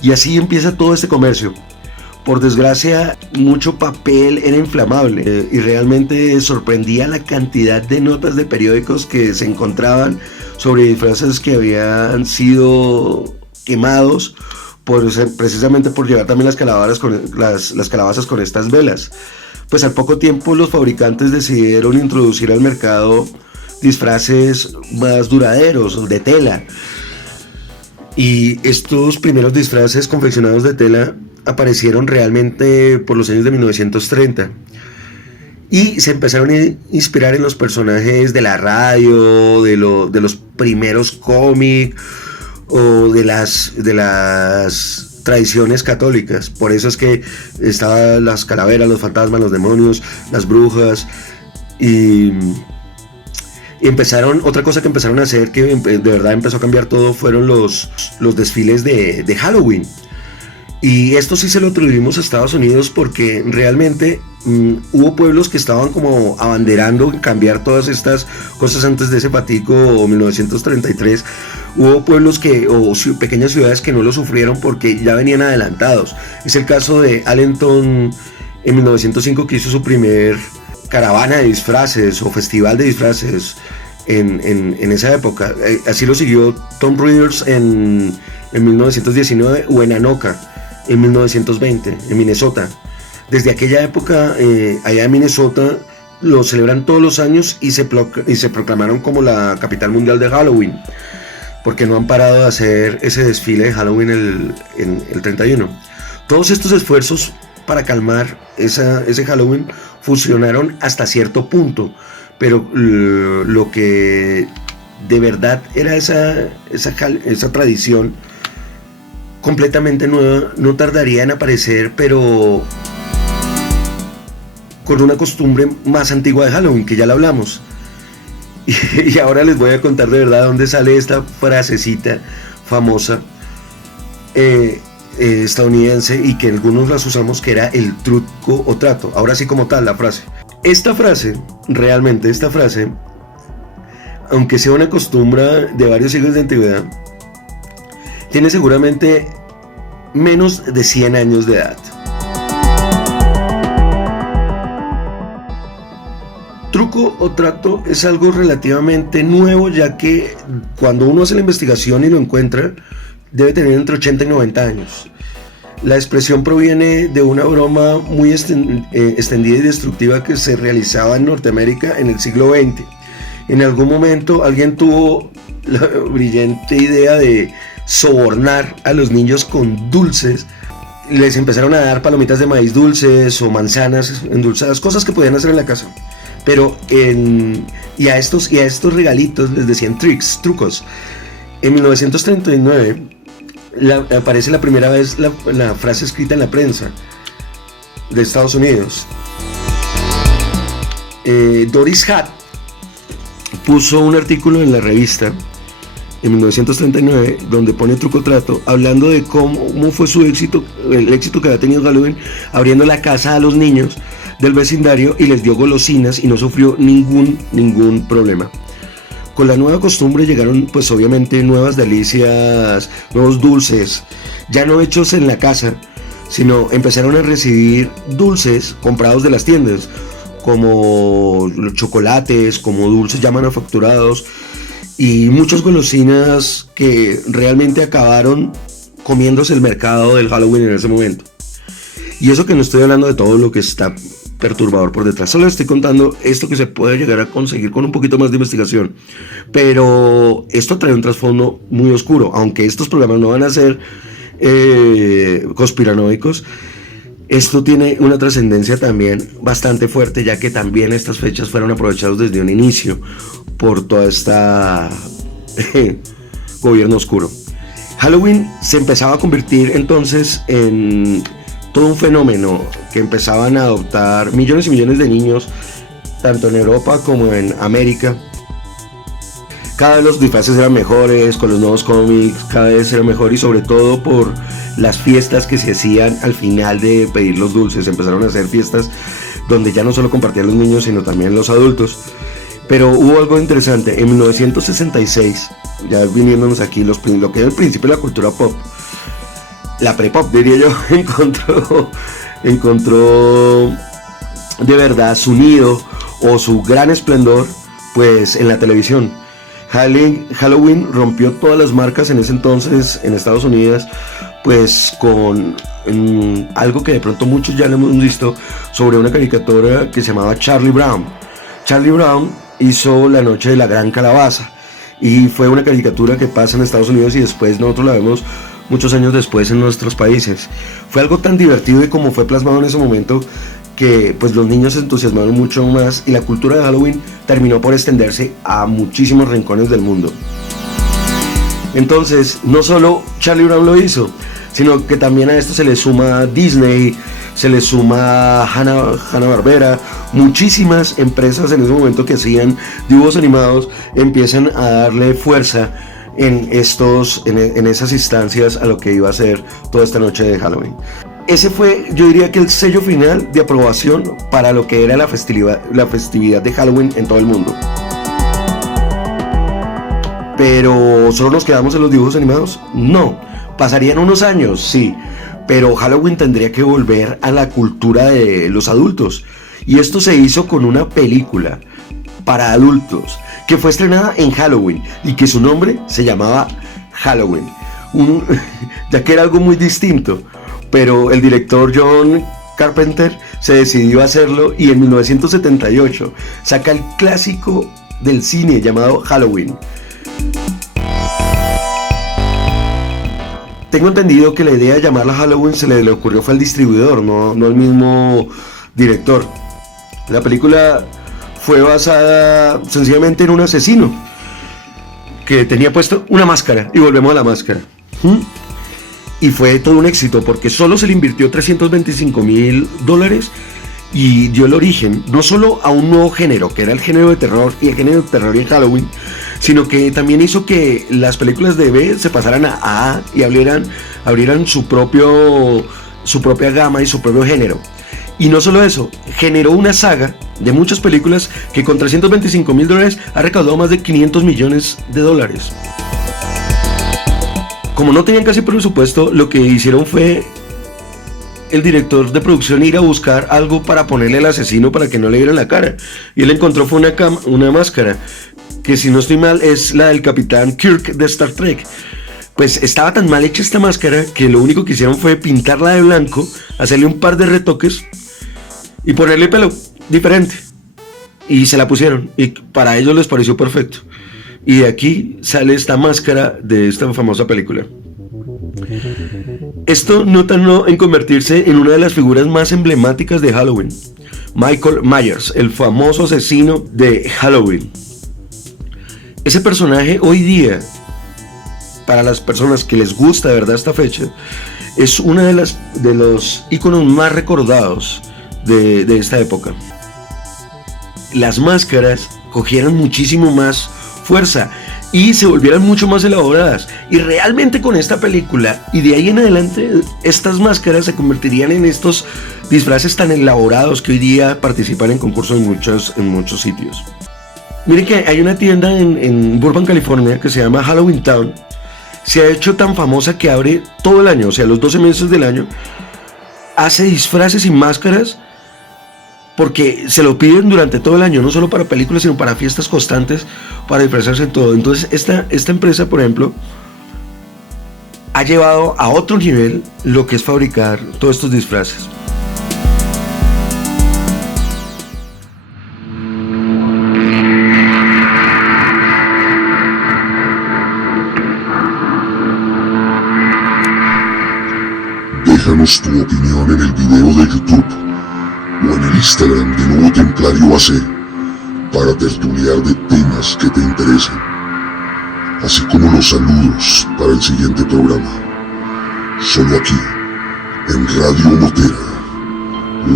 Y así empieza todo este comercio. Por desgracia, mucho papel era inflamable y realmente sorprendía la cantidad de notas de periódicos que se encontraban sobre disfraces que habían sido quemados precisamente por llevar también las calabazas con estas velas. Pues al poco tiempo los fabricantes decidieron introducir al mercado disfraces más duraderos, de tela. Y estos primeros disfraces confeccionados de tela aparecieron realmente por los años de 1930 y se empezaron a inspirar en los personajes de la radio, de los primeros cómics o de las tradiciones católicas. Por eso es que estaban las calaveras, los fantasmas, los demonios, las brujas y otra cosa que empezaron a hacer, que de verdad empezó a cambiar todo, fueron los desfiles de Halloween. Y esto sí se lo atribuimos a Estados Unidos porque realmente hubo pueblos que estaban como abanderando cambiar todas estas cosas antes de ese fatico 1933. Hubo pueblos o pequeñas ciudades que no lo sufrieron porque ya venían adelantados. Es el caso de Allentown en 1905, que hizo su primer caravana de disfraces o festival de disfraces en esa época. Así lo siguió Tom Reeders en 1919 o en Anoka en 1920, en Minnesota. Desde aquella época, allá en Minnesota, lo celebran todos los años y se proclamaron como la capital mundial de Halloween, porque no han parado de hacer ese desfile de Halloween en el 31. Todos estos esfuerzos para calmar ese Halloween funcionaron hasta cierto punto, pero lo que de verdad era esa tradición completamente nueva no tardaría en aparecer, pero con una costumbre más antigua de Halloween, que ya la hablamos. Y ahora les voy a contar de verdad dónde sale esta frasecita famosa estadounidense, y que algunos las usamos, que era el truco o trato. Ahora sí, como tal, la frase. Esta frase, aunque sea una costumbre de varios siglos de antigüedad, tiene seguramente menos de 100 años de edad. Truco o trato es algo relativamente nuevo, ya que cuando uno hace la investigación y lo encuentra, debe tener entre 80 y 90 años. La expresión proviene de una broma muy extendida y destructiva que se realizaba en Norteamérica en el siglo XX. En algún momento alguien tuvo la brillante idea de sobornar a los niños con dulces. Les empezaron a dar palomitas de maíz dulces o manzanas endulzadas, cosas que podían hacer en la casa. Pero y a estos regalitos les decían trucos. En 1939 aparece la primera vez la frase escrita en la prensa de Estados Unidos. Doris Hatt puso un artículo en la revista en 1939 donde pone truco trato, hablando de cómo fue su éxito, el éxito que había tenido Halloween, abriendo la casa a los niños del vecindario y les dio golosinas y no sufrió ningún problema. Con la nueva costumbre llegaron pues obviamente nuevas delicias, nuevos dulces, ya no hechos en la casa, sino empezaron a recibir dulces comprados de las tiendas, como los chocolates, como dulces ya manufacturados y muchas golosinas que realmente acabaron comiéndose el mercado del Halloween en ese momento. Y eso que no estoy hablando de todo lo que está perturbador por detrás, solo estoy contando esto que se puede llegar a conseguir con un poquito más de investigación, pero esto trae un trasfondo muy oscuro, aunque estos programas no van a ser conspiranoicos. Esto tiene una trascendencia también bastante fuerte, ya que también estas fechas fueron aprovechadas desde un inicio por toda esta gobierno oscuro. Halloween se empezaba a convertir entonces en todo un fenómeno que empezaban a adoptar millones y millones de niños, tanto en Europa como en América. Cada vez los disfraces eran mejores, con los nuevos cómics, cada vez era mejor, y sobre todo por las fiestas que se hacían al final de pedir los dulces. Empezaron a hacer fiestas donde ya no solo compartían los niños, sino también los adultos. Pero hubo algo interesante. En 1966, ya viniéndonos aquí, lo que era el principio de la cultura pop, la pre-pop diría yo, encontró de verdad su nido o su gran esplendor pues en la televisión. Halloween rompió todas las marcas en ese entonces en Estados Unidos, pues con algo que de pronto muchos ya lo hemos visto, sobre una caricatura que se llamaba Charlie Brown. Charlie Brown hizo La Noche de la Gran Calabaza y fue una caricatura que pasa en Estados Unidos y después nosotros la vemos muchos años después en nuestros países. Fue algo tan divertido y como fue plasmado en ese momento que pues los niños se entusiasmaron mucho más y la cultura de Halloween terminó por extenderse a muchísimos rincones del mundo. Entonces, no solo Charlie Brown lo hizo, sino que también a esto se le suma Disney, se le suma Hanna-Barbera, muchísimas empresas en ese momento que hacían dibujos animados empiezan a darle fuerza en esas instancias a lo que iba a ser toda esta noche de Halloween. Ese fue, yo diría que el sello final de aprobación para lo que era la festividad de Halloween en todo el mundo. Pero ¿solo nos quedamos en los dibujos animados? No, pasarían unos años, sí, pero Halloween tendría que volver a la cultura de los adultos. Y esto se hizo con una película para adultos que fue estrenada en Halloween y que su nombre se llamaba Halloween, ya que era algo muy distinto. Pero el director John Carpenter se decidió a hacerlo y en 1978 saca el clásico del cine llamado Halloween. Tengo entendido que la idea de llamarla Halloween se le ocurrió fue al distribuidor, no al mismo director. La película fue basada sencillamente en un asesino que tenía puesto una máscara, y volvemos a la máscara. Y fue todo un éxito porque solo se le invirtió $325,000 y dio el origen no solo a un nuevo género, que era el género de terror y el género de terror en Halloween, sino que también hizo que las películas de B se pasaran a A y abrieran su propia gama y su propio género. Y no solo eso, generó una saga de muchas películas que con $325,000 ha recaudado más de $500 millones. Como no tenían casi presupuesto, lo que hicieron fue el director de producción ir a buscar algo para ponerle al asesino para que no le vieran la cara. Y él encontró fue una máscara, que si no estoy mal es la del Capitán Kirk de Star Trek. Pues estaba tan mal hecha esta máscara que lo único que hicieron fue pintarla de blanco, hacerle un par de retoques y ponerle pelo diferente. Y se la pusieron y para ellos les pareció perfecto. Y de aquí sale esta máscara de esta famosa película. Esto no tardó en convertirse en una de las figuras más emblemáticas de Halloween. Michael Myers, el famoso asesino de Halloween. Ese personaje hoy día, para las personas que les gusta de verdad esta fecha, es uno de los íconos más recordados de esta época. Las máscaras cogieron muchísimo más fuerza y se volvieron mucho más elaboradas, y realmente con esta película y de ahí en adelante estas máscaras se convertirían en estos disfraces tan elaborados que hoy día participan en concursos en muchos sitios. Miren que hay una tienda en Burbank, California, que se llama Halloween Town. Se ha hecho tan famosa que abre todo el año, o sea, los 12 meses del año, hace disfraces y máscaras porque se lo piden durante todo el año, no solo para películas, sino para fiestas constantes, para disfrazarse en todo. Entonces, esta empresa, por ejemplo, ha llevado a otro nivel lo que es fabricar todos estos disfraces. Déjanos tu opinión en el video de YouTube o en el Instagram de Nuevo Templario AC para tertuliar de temas que te interesen, así como los saludos para el siguiente programa, solo aquí, en Radio Motera,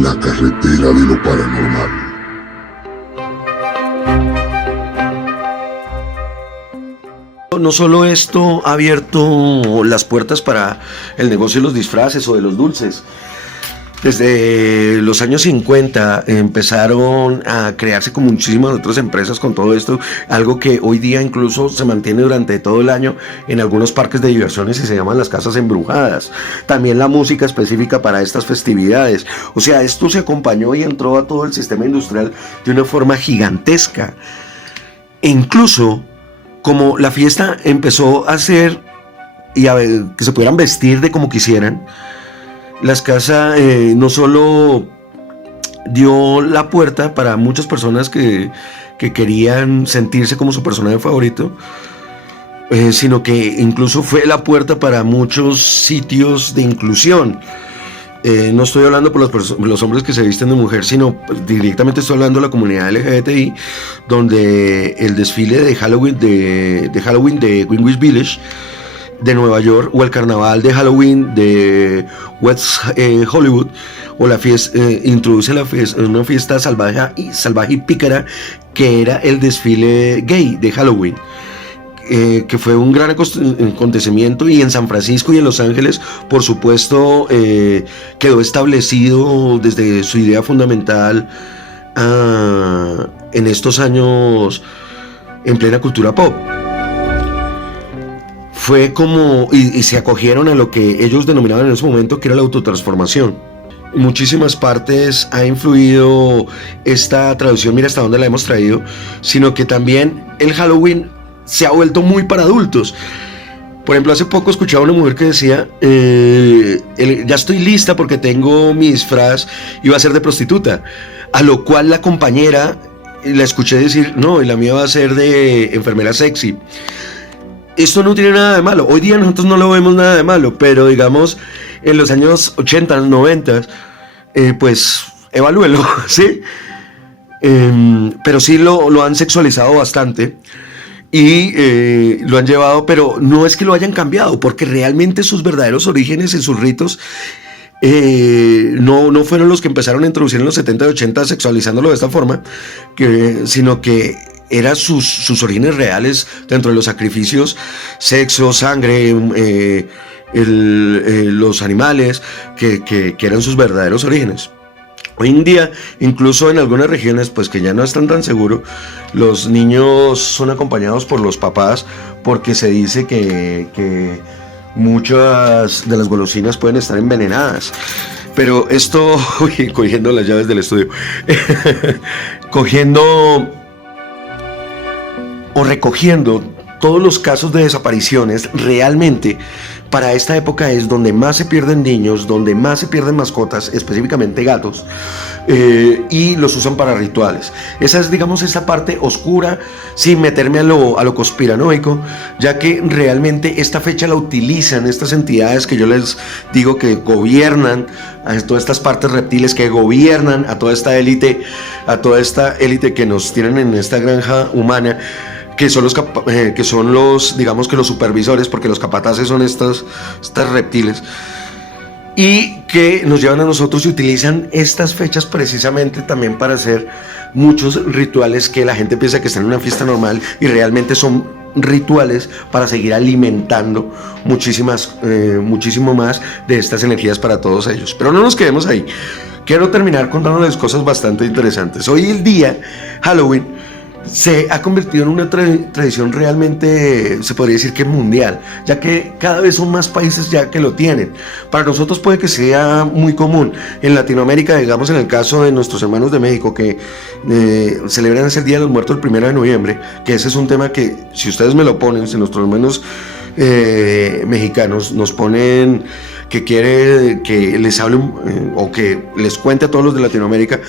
la carretera de lo paranormal. No solo esto ha abierto las puertas para el negocio de los disfraces o de los dulces. Desde los años 50 empezaron a crearse como muchísimas otras empresas con todo esto, algo que hoy día incluso se mantiene durante todo el año en algunos parques de diversiones y se llaman las casas embrujadas. También la música específica para estas festividades. O sea, esto se acompañó y entró a todo el sistema industrial de una forma gigantesca. E incluso como la fiesta empezó a hacer y a ver, que se pudieran vestir de como quisieran, las casas no solo dio la puerta para muchas personas que querían sentirse como su personaje favorito, sino que incluso fue la puerta para muchos sitios de inclusión. No estoy hablando por los hombres que se visten de mujer, sino directamente estoy hablando de la comunidad LGBTI, donde el desfile de Halloween de Greenwich Village de Nueva York, o el carnaval de Halloween de West Hollywood, o la fiesta introduce una fiesta salvaje y pícara, que era el desfile gay de Halloween, que fue un gran acontecimiento, y en San Francisco y en Los Ángeles, por supuesto, quedó establecido desde su idea fundamental en estos años en plena cultura pop. Fue como, y se acogieron a lo que ellos denominaban en ese momento que era la autotransformación. En muchísimas partes ha influido esta traducción, mira hasta dónde la hemos traído, sino que también el Halloween se ha vuelto muy para adultos. Por ejemplo, hace poco escuchaba a una mujer que decía, ya estoy lista porque tengo mi disfraz y va a ser de prostituta, a lo cual la compañera la escuché decir, no, y la mía va a ser de enfermera sexy. Esto no tiene nada de malo. Hoy día nosotros no lo vemos nada de malo, pero digamos, en los años 80, 90, pues evalúenlo, ¿sí? Pero sí lo han sexualizado bastante y lo han llevado, pero no es que lo hayan cambiado, porque realmente sus verdaderos orígenes en sus ritos no fueron los que empezaron a introducir en los 70 y 80 sexualizándolo de esta forma, sino que eran sus orígenes reales dentro de los sacrificios, sexo, sangre, los animales, que eran sus verdaderos orígenes. Hoy en día, incluso en algunas regiones, pues que ya no están tan seguros, los niños son acompañados por los papás, porque se dice que muchas de las golosinas pueden estar envenenadas. Pero esto, uy, cogiendo las llaves del estudio, cogiendo o recogiendo todos los casos de desapariciones, realmente para esta época es donde más se pierden niños, donde más se pierden mascotas, específicamente gatos, y los usan para rituales. Esa es, digamos, esta parte oscura, sin meterme a lo conspiranoico, ya que realmente esta fecha la utilizan estas entidades que yo les digo que gobiernan a todas estas partes reptiles, que gobiernan a toda esta élite que nos tienen en esta granja humana, que son los digamos que los supervisores, porque los capataces son estas reptiles, y que nos llevan a nosotros y utilizan estas fechas precisamente también para hacer muchos rituales que la gente piensa que están en una fiesta normal y realmente son rituales para seguir alimentando muchísimo más de estas energías para todos ellos. Pero no nos quedemos ahí. Quiero terminar contándoles cosas bastante interesantes. Hoy el día Halloween se ha convertido en una tradición realmente, se podría decir que mundial, ya que cada vez son más países ya que lo tienen. Para nosotros puede que sea muy común. En Latinoamérica, digamos en el caso de nuestros hermanos de México, que celebran ese Día de los Muertos el 1 de noviembre, que ese es un tema que, si ustedes me lo ponen, si nuestros hermanos mexicanos nos ponen que quiere que les hable o que les cuente a todos los de Latinoamérica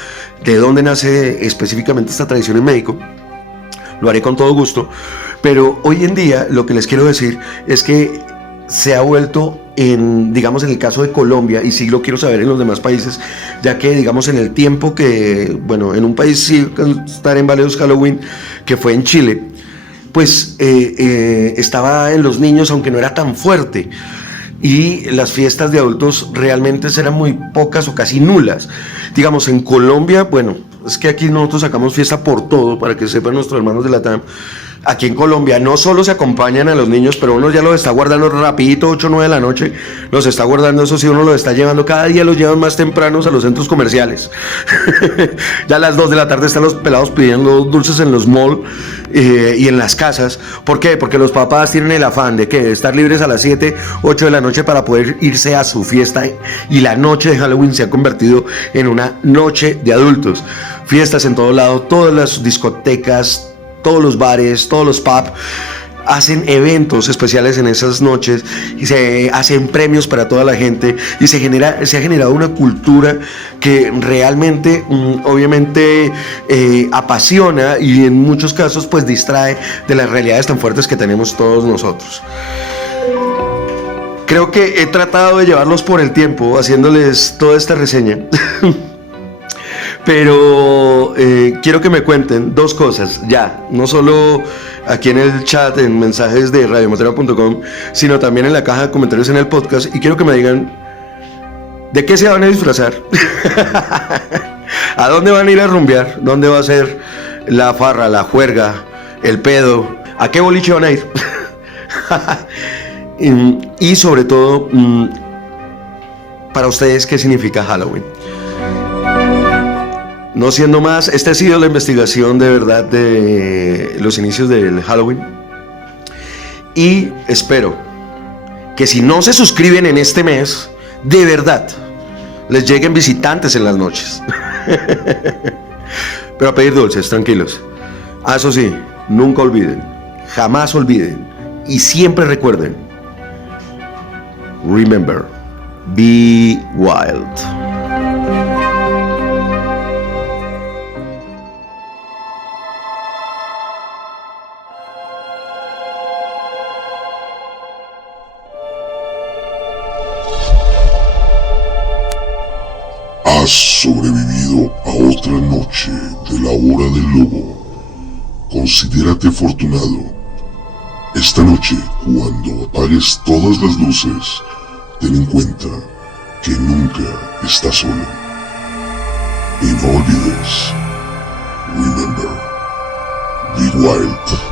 de dónde nace específicamente esta tradición en México, lo haré con todo gusto. Pero hoy en día lo que les quiero decir es que se ha vuelto digamos en el caso de Colombia, y sí lo quiero saber en los demás países, ya que digamos en el tiempo que, bueno, en un país sí estar en varios Halloween, que fue en Chile, pues estaba en los niños, aunque no era tan fuerte, y las fiestas de adultos realmente eran muy pocas o casi nulas. Digamos en Colombia, bueno, es que aquí nosotros sacamos fiesta por todo, para que sepan nuestros hermanos de la TAM. Aquí en Colombia no solo se acompañan a los niños, pero uno ya los está guardando rapidito, 8 o 9 de la noche, los está guardando, eso sí, uno los está llevando, cada día los llevan más tempranos a los centros comerciales. Ya a las 2 de la tarde están los pelados pidiendo dulces en los malls y en las casas. ¿Por qué? Porque los papás tienen el afán de que estar libres a las 7, 8 de la noche para poder irse a su fiesta, y la noche de Halloween se ha convertido en una noche de adultos. Fiestas en todo lado, todas las discotecas, todos los bares, todos los pubs hacen eventos especiales en esas noches y se hacen premios para toda la gente, y se ha generado una cultura que realmente obviamente apasiona, y en muchos casos pues distrae de las realidades tan fuertes que tenemos todos nosotros. Creo que he tratado de llevarlos por el tiempo haciéndoles toda esta reseña. Pero quiero que me cuenten dos cosas ya, no solo aquí en el chat, en mensajes de radiomoterra.com, sino también en la caja de comentarios en el podcast, y quiero que me digan de qué se van a disfrazar. ¿A dónde van a ir a rumbear? ¿Dónde va a ser la farra, la juerga, el pedo? ¿A qué boliche van a ir? Y sobre todo, para ustedes, ¿qué significa Halloween? No siendo más, esta ha sido la investigación de verdad de los inicios del Halloween, y espero que si no se suscriben en este mes, de verdad les lleguen visitantes en las noches. Pero a pedir dulces, tranquilos. Eso sí, nunca olviden, jamás olviden, y siempre recuerden: remember, be wild. Has sobrevivido a otra noche de la hora del lobo. Considérate afortunado. Esta noche, cuando apagues todas las luces, ten en cuenta que nunca estás solo. Y no olvides, remember, be wild.